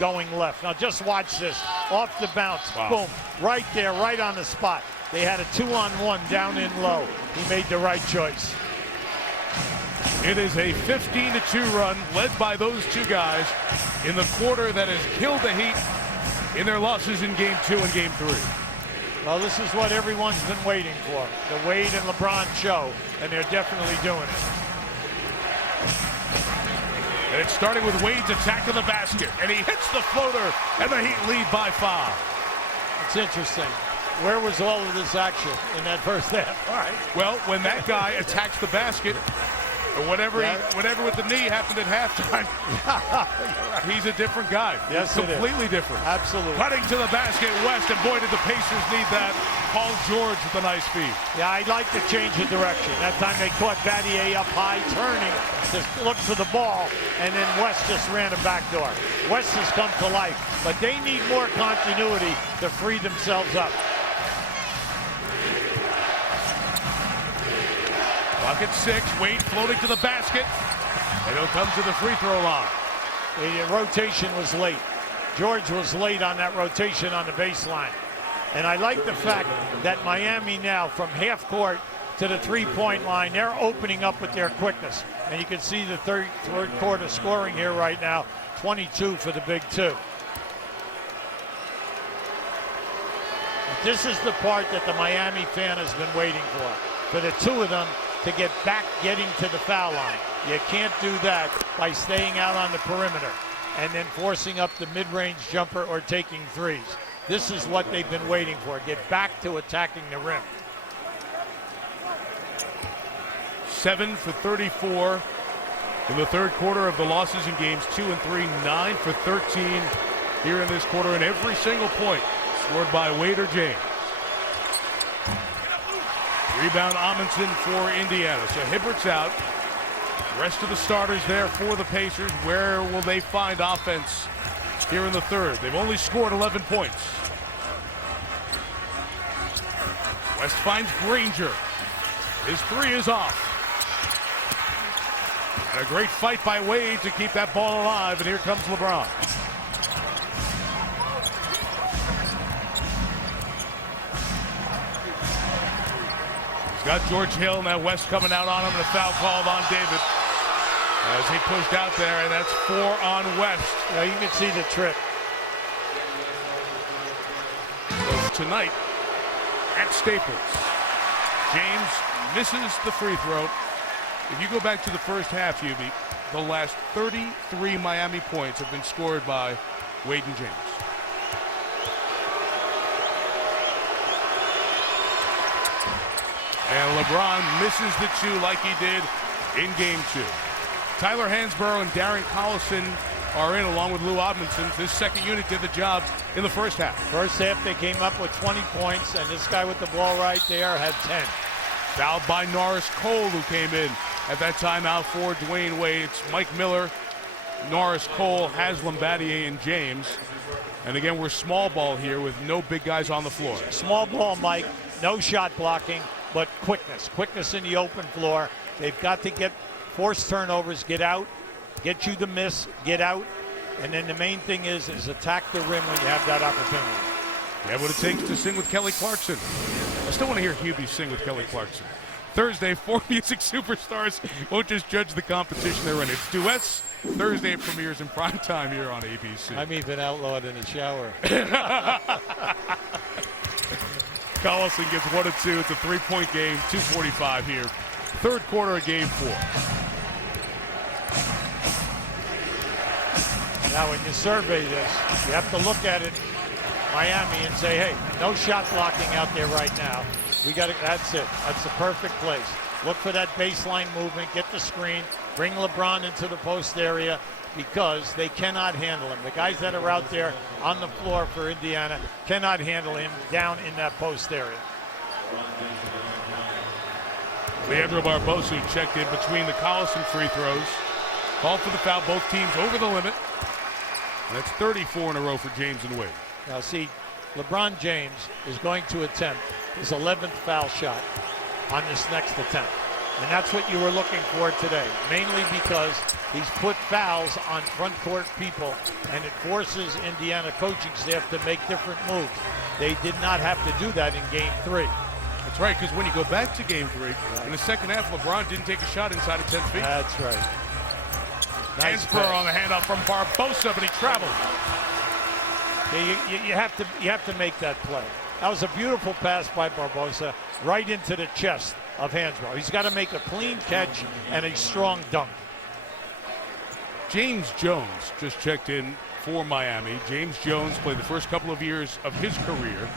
going left. Now just watch this. Off the bounce. Wow. Boom. Right there, right on the spot. They had a 2-on-1 down in low. He made the right choice. It is a 15-2 run led by those two guys in the quarter that has killed the Heat in their losses in Game 2 and Game 3. Well, this is what everyone's been waiting for. The Wade and LeBron show, and they're definitely doing it. And it's starting with Wade's attack to the basket, and he hits the floater, and the Heat lead by 5. It's interesting. Where was all of this action in that first half? All right. Well, when that guy attacks the basket, or whatever with the knee happened at halftime, he's a different guy. Yes, completely different. Absolutely. Cutting to the basket, West, and boy, did the Pacers need that. Paul George with a nice feed. Yeah, I'd like to change the direction. That time they caught Battier up high, turning to look for the ball, and then West just ran a backdoor. West has come to life, but they need more continuity to free themselves up. Clock at 6, Wade floating to the basket, and he'll come to the free throw line. The rotation was late. George was late on that rotation on the baseline. And I like the fact that Miami now, from half court to the three-point line, they're opening up with their quickness. And you can see the third quarter scoring here right now, 22 for the big two. But this is the part that the Miami fan has been waiting for the two of them to get back getting to the foul line. You can't do that by staying out on the perimeter and then forcing up the mid-range jumper or taking threes. This is what they've been waiting for. Get back to attacking the rim. 7 for 34 in the third quarter of the losses in games 2 and 3. 9 for 13 here in this quarter, and every single point scored by Wade or James. Rebound Amundsen for Indiana. So Hibbert's out. Rest of the starters there for the Pacers. Where will they find offense here in the third? They've only scored 11 points. West finds Granger. His three is off. And a great fight by Wade to keep that ball alive, and here comes LeBron. He's got George Hill, now West coming out on him, and a foul called on David as he pushed out there, and that's 4 on West. Yeah, you can see the trip. Tonight at Staples, James misses the free throw. If you go back to the first half, Hubie, the last 33 Miami points have been scored by Wade and James. And LeBron misses the two like he did in Game 2. Tyler Hansborough and Darren Collison are in along with Lou Odmondson. This second unit did the job in the first half. First half they came up with 20 points, and this guy with the ball right there had 10. Fouled by Norris Cole, who came in at that time out for Dwayne Wade. It's Mike Miller, Norris Cole, Haslam, Battier, and James. And again, we're small ball here with no big guys on the floor. Small ball, Mike. No shot blocking, but quickness. Quickness in the open floor. They've got to get forced turnovers, get out, get you the miss, get out. And then the main thing is attack the rim when you have that opportunity. You have what it takes to sing with Kelly Clarkson. I still want to hear Hubie sing with Kelly Clarkson. Thursday, 4 music superstars won't just judge the competition they're in. It's duets. Thursday premieres in prime time here on ABC. I'm even outlawed in the shower. Collison gets 1 and 2. It's a 3-point game, 2:45 here. Third quarter of Game 4. Now, when you survey this, you have to look at it, Miami, and say, hey, no shot blocking out there right now. We got it. That's it. That's the perfect place. Look for that baseline movement, get the screen, bring LeBron into the post area, because they cannot handle him. The guys that are out there on the floor for Indiana cannot handle him down in that post area. Leandro Barbosa checked in between the Collison free throws. Called for the foul, both teams over the limit. And that's 34 in a row for James and Wade. Now see, LeBron James is going to attempt his 11th foul shot on this next attempt. And that's what you were looking for today, mainly because he's put fouls on front court people, and it forces Indiana coaching staff to make different moves. They did not have to do that in Game 3. That's right, because when you go back to Game 3, in the second half, LeBron didn't take a shot inside of 10 feet. That's right. Nice Hansbrough on the handoff from Barbosa, but he traveled. Yeah, you have to make that play. That was a beautiful pass by Barbosa right into the chest of Hansbrough. He's got to make a clean catch and a strong dunk. James Jones just checked in for Miami. James Jones played the first couple of years of his career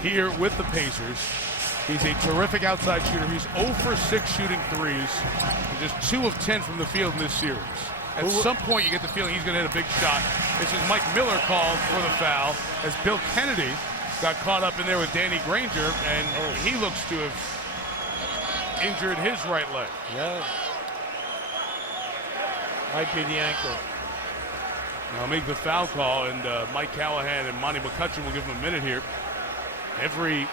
here with the Pacers. He's a terrific outside shooter. He's 0 for 6 shooting threes, and just 2 of 10 from the field in this series. At some point, you get the feeling he's going to hit a big shot. This is Mike Miller called for the foul as Bill Kennedy got caught up in there with Danny Granger, and he looks to have injured his right leg. Yeah. Might be the ankle. I'll make the foul call, and Mike Callahan and Monty McCutcheon will give him a minute here. Every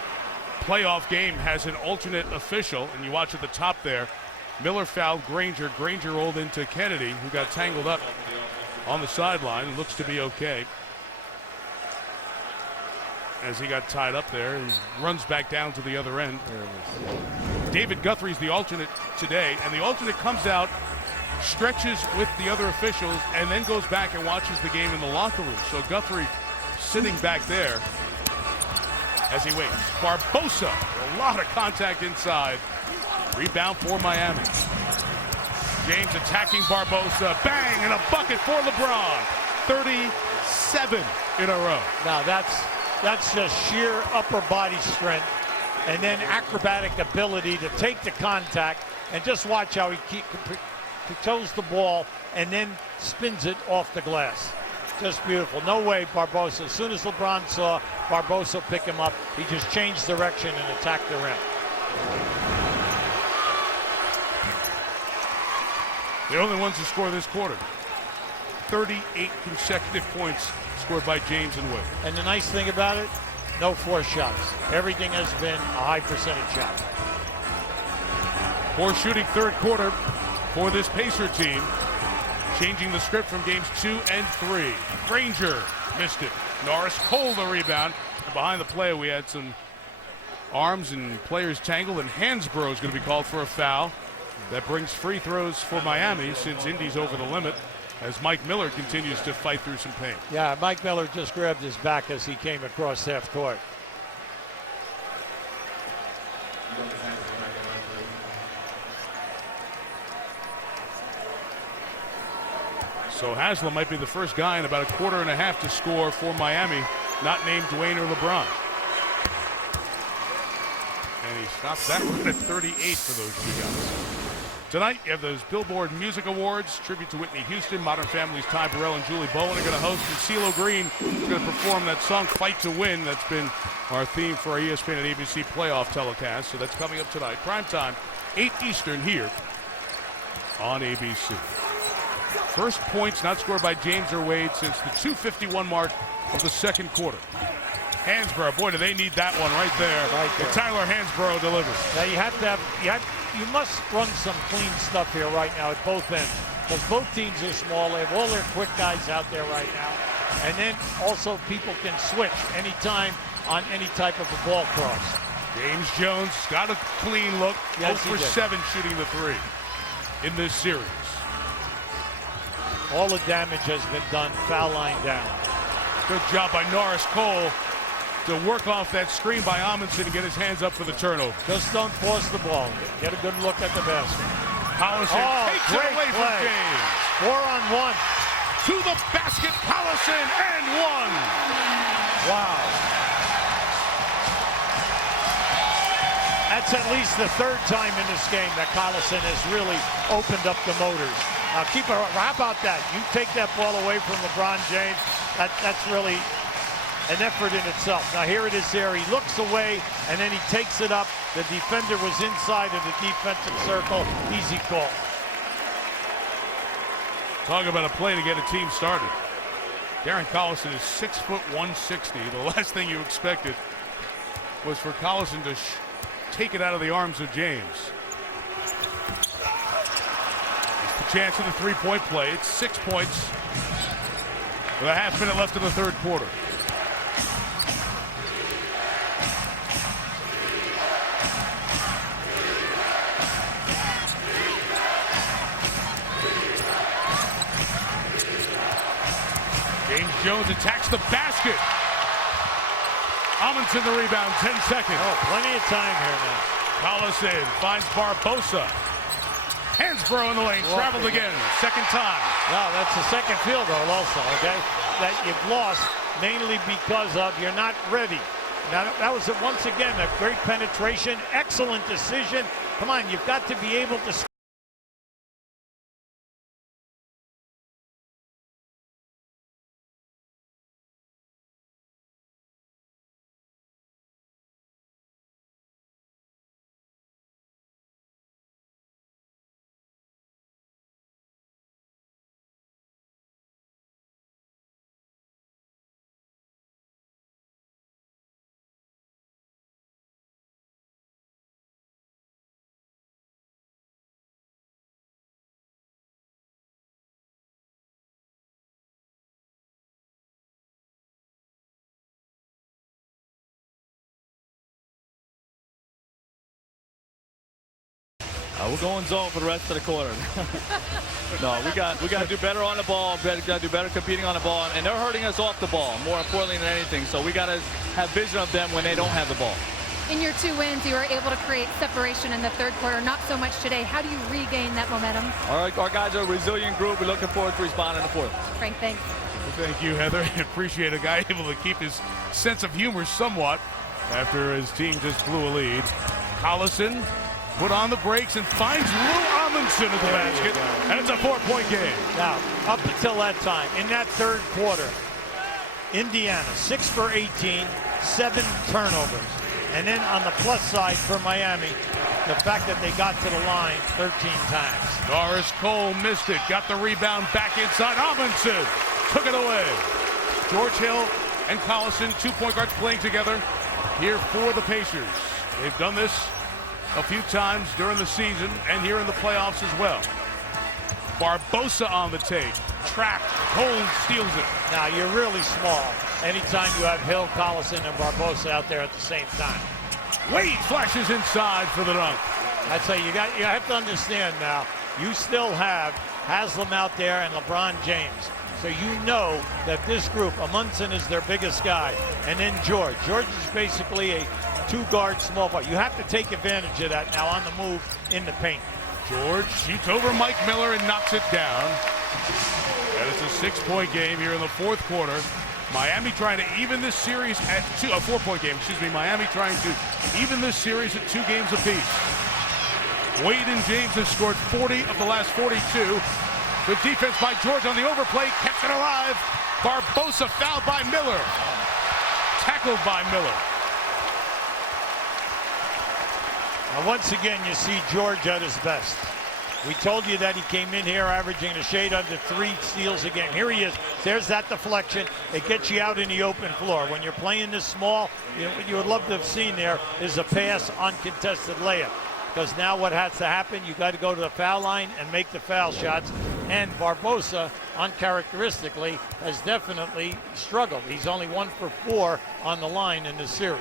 playoff game has an alternate official, and you watch at the top there. Miller fouled Granger. Granger rolled into Kennedy, who got tangled up on the sideline. Looks to be okay. As he got tied up there, he runs back down to the other end. David Guthrie's the alternate today, and the alternate comes out, stretches with the other officials, and then goes back and watches the game in the locker room. So Guthrie sitting back there as he waits. Barbosa, a lot of contact inside. Rebound for Miami. James attacking Barbosa. Bang, and a bucket for LeBron. 37 in a row. Now that's just sheer upper body strength and then acrobatic ability to take the contact, and just watch how he controls the ball and then spins it off the glass. Just beautiful. No way Barbosa. As soon as LeBron saw Barbosa pick him up, he just changed direction and attacked the rim. The only ones to score this quarter. 38 consecutive points scored by James and Wade. And the nice thing about it, no forced shots. Everything has been a high percentage shot. Poor shooting third quarter for this Pacer team. Changing the script from games 2 and 3. Granger missed it. Norris Cole the rebound. And behind the play, we had some arms and players tangled, and Hansbrough is going to be called for a foul. That brings free throws for Miami since Indy's over the limit, as Mike Miller continues to fight through some pain. Yeah, Mike Miller just grabbed his back as he came across half court. So Haslam might be the first guy in about a quarter and a half to score for Miami, not named Dwayne or LeBron. And he stopped that one at 38 for those two guys. Tonight, you have those Billboard Music Awards, tribute to Whitney Houston. Modern Family's Ty Burrell and Julie Bowen are going to host, and CeeLo Green is going to perform that song, Fight to Win. That's been our theme for our ESPN and ABC playoff telecast. So that's coming up tonight. Primetime, 8 Eastern here on ABC. First points not scored by James or Wade since the 2:51 mark of the second quarter. Hansbrough, boy, do they need that one right there. Right there. Tyler Hansbrough delivers. Now you must run some clean stuff here right now at both ends, because both teams are small. They have all their quick guys out there right now, and then also people can switch anytime on any type of a ball cross. James Jones got a clean look. Yes, 0 for 7 shooting the 3 in this series. All the damage has been done, foul line down. Good job by Norris Cole to work off that screen by Amundsen and get his hands up for the turnover. Just don't force the ball. Get a good look at the basket. Collison takes it away from James. 4-on-1. To the basket, Collison, and 1. Wow. That's at least the third time in this game that Collison has really opened up the motors. Now how about that? You take that ball away from LeBron James, that's really an effort in itself. Now here it is there. He looks away, and then he takes it up. The defender was inside of the defensive circle. Easy call. Talk about a play to get a team started. Darren Collison is 6 foot 160. The last thing you expected was for Collison to take it out of the arms of James. A chance of the three-point play. It's 6 points with a half minute left in the third quarter. James Jones attacks the basket. Amundsen the rebound, 10 seconds. Oh, plenty of time here now. Collison finds Barbosa. Hansbrough in the lane, traveled again, second time. No, that's the second field goal also, okay? That you've lost mainly because of you're not ready. Now, that was, once again, a great penetration, excellent decision. Come on, you've got to be able to score. We're going zone for the rest of the quarter. No, we got to do better on the ball. We got to do better competing on the ball, and they're hurting us off the ball more importantly than anything. So we got to have vision of them when they don't have the ball. In your 2 wins, you were able to create separation in the third quarter. Not so much today. How do you regain that momentum? Our guys are a resilient group. We're looking forward to responding in the fourth. Frank, thanks. Well, thank you, Heather. I appreciate a guy able to keep his sense of humor somewhat after his team just blew a lead. Collison put on the brakes and finds Lou Amundsen at the basket, and it's a 4-point game. Now, up until that time, in that third quarter, Indiana, 6 for 18, 7 turnovers. And then on the plus side for Miami, the fact that they got to the line 13 times. Doris Cole missed it, got the rebound back inside. Amundsen took it away. George Hill and Collison, 2 point guards playing together here for the Pacers. They've done this a few times during the season and here in the playoffs as well. Barbosa on the take. Trapped. Cole steals it. Now, you're really small anytime you have Hill, Collison, and Barbosa out there at the same time. Wade flashes inside for the dunk. I'd say you have to understand now, you still have Haslam out there and LeBron James. So you know that this group, Amundsen is their biggest guy, and then George. George is basically a 2-guard small ball. You have to take advantage of that now on the move in the paint. George shoots over Mike Miller and knocks it down. And it's a 6-point game here in the fourth quarter. Miami trying to even this series at a 4-point game, excuse me. Miami trying to even this series at 2 games apiece. Wade and James have scored 40 of the last 42. Good defense by George on the overplay, kept it alive. Barbosa fouled by Miller. Tackled by Miller. Now, once again, you see George at his best. We told you that he came in here averaging a shade under 3 steals a game. Here he is. There's that deflection. It gets you out in the open floor. When you're playing this small, what you would love to have seen there is a pass uncontested layup. Because now what has to happen, you got to go to the foul line and make the foul shots. And Barbosa, uncharacteristically, has definitely struggled. He's only 1 for 4 on the line in this series.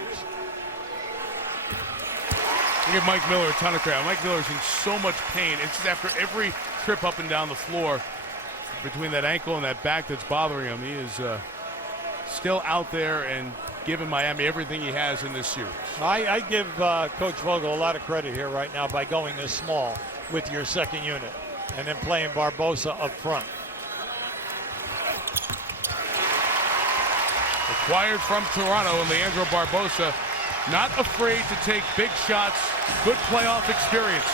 You give Mike Miller a ton of credit. Mike Miller's in so much pain. It's just after every trip up and down the floor between that ankle and that back that's bothering him. He is still out there and giving Miami everything he has in this series. I give Coach Vogel a lot of credit here right now by going this small with your second unit and then playing Barbosa up front. Acquired from Toronto, and Leandro Barbosa not afraid to take big shots. Good playoff experience.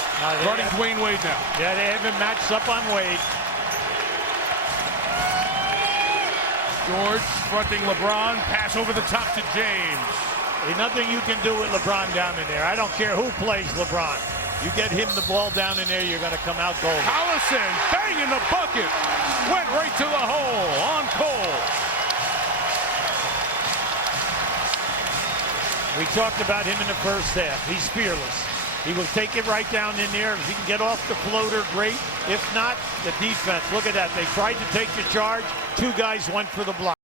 Guarding Dwayne Wade now. Yeah, they have him matched up on Wade. George fronting LeBron. Pass over the top to James. There's nothing you can do with LeBron down in there. I don't care who plays LeBron. You get him the ball down in there, you're going to come out golden. Collison banging the bucket. Went right to the hole on Cole. We talked about him in the first half. He's fearless. He will take it right down in there. If he can get off the floater, great. If not, the defense. Look at that. They tried to take the charge. Two guys went for the block.